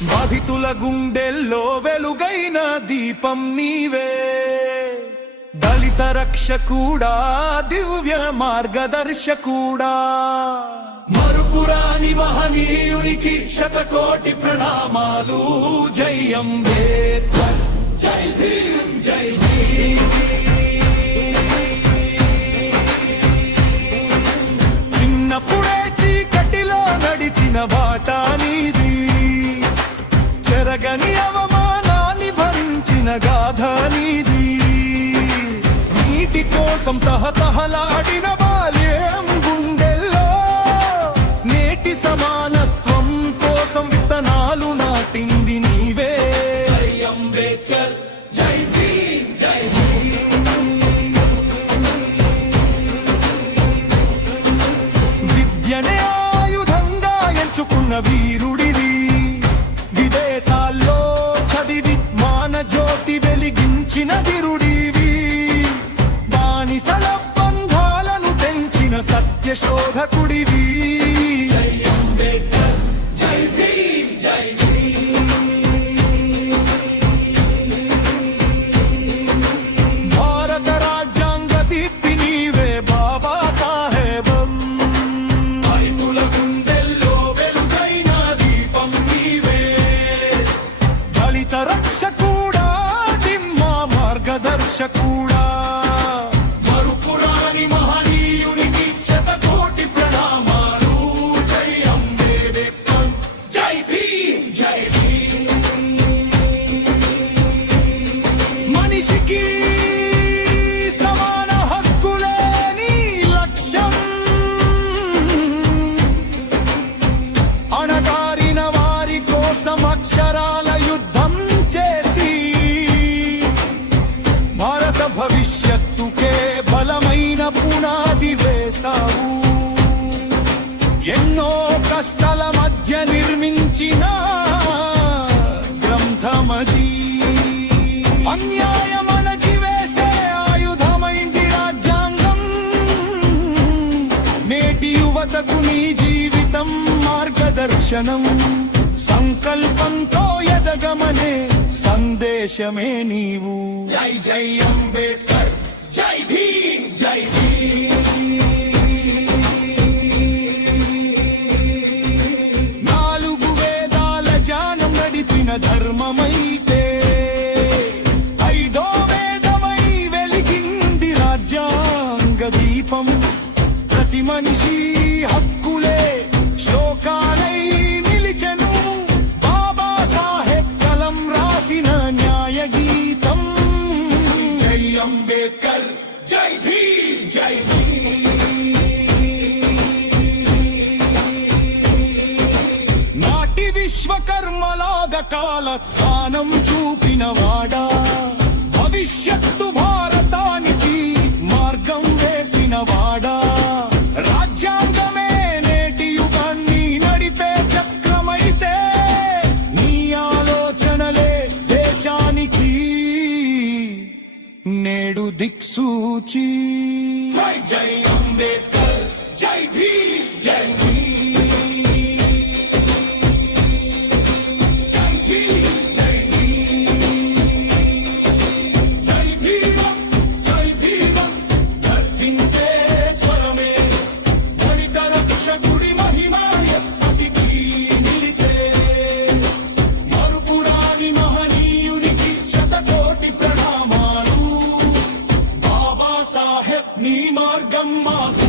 బాధితుల గుండెల్లో వెలుగైన దీపం నీవే, దళిత రక్షకుడా, దివ్య మార్గదర్శకుడా. మరుపురాని మహనీయునికి శతకోటి ప్రణామాలు. జై అంబేద్కర్, జై భీమ్, జై భీమ్. చిన్నప్పుడే చీకటిలో నడిచిన బాట నీది, చెరగని అవమానాన్ని భరించిన గాథ నీది. నీటి కోసం తహతహలాడిన బాల్యం గుండెల్లో, నేటి సమానత్వం కోసం విత్తనాలు నాటింది నీవే. జై అంబేద్కర్, జై భీమ్, జై భీమ్. విద్యనే ఆయుధంగా ఎంచుకున్న వీరుడివి, విదేశాల్లో చదివి మాన జ్యోతి వెలిగించిన ధీరుడివి. బానిసల బంధాలను తెంచిన సత్యశోధకుడివి. జై అంబేద్కర్, జై భీమ్, జై భీమ్. భారత రాజ్యాంగ దీప్తి నీవే బాబా సాహెబం, రైతుల గుండెల్లో వెలుగైన దీపం నీవే. దళిత రక్షకుడా, దిమ్మ మార్గదర్శకుడా. మరుపురాని మహనీయునికి శతకోటి ప్రణామాలు. జై అంబేద్కర్, జై భీమ్, జై భీమ్. మనిషికి సమాన హక్కులే నీ లక్ష్యం, అణగారిన వారి కోసం అక్షరాల యుద్ధం చేసి భారత భవిష్యత్తుకే బలమైన పునాది వేశావు. ఎన్నో కష్టాల మధ్య నిర్మించిన గ్రంథమది, అన్యాయం అణచివేసే ఆయుధమైంది రాజ్యాంగం. నేటి యువతకు నీ జీవితం మార్గదర్శనం, సంకల్పంతో ఎదగమనే సందేశమే నీవు. జై జై అంబేద్కర్, జై భీమ్, జై భీమ్. నాలుగు వేదాల జానం నడిపిన ధర్మమైతే, ఐదో వేదమై వెలిగింది రాజ్యాంగ దీపం. ప్రతి మనిషి హక్కులే శ్లోకాలై నిలిచెను, బాబా సాహెబ్ కలం రాసిన న్యాయ గీతం. జై అంబేద్కర్, జై భీమ్, జై భీమ్. నాటి విశ్వకర్మలాగా కాల కాలం చూపిన వాడా, భవిష్యత్తు భారతానికి మార్గం వేసిన వాడా. రాజ్యాంగమే నేటి యుగాన్ని నడిపే చక్రమైతే, నీ ఆలోచనలే దేశానికి నేడు దిక్సూచి. జై జై అంబేద్కర్, జై భీమ్, జై భీమ్. జై భీమ్, జై భీమ్. జై భీమ్, జై భీమ్. గర్జించే స్వరమే దళిత రక్షకుడి మహిమ ఎప్పటికీ నిలిచే. మరుపురాని మహనీయునికి శతకోటి ప్రణామాలు. బాబా సాహెబ్ నీ మార్గం మాకు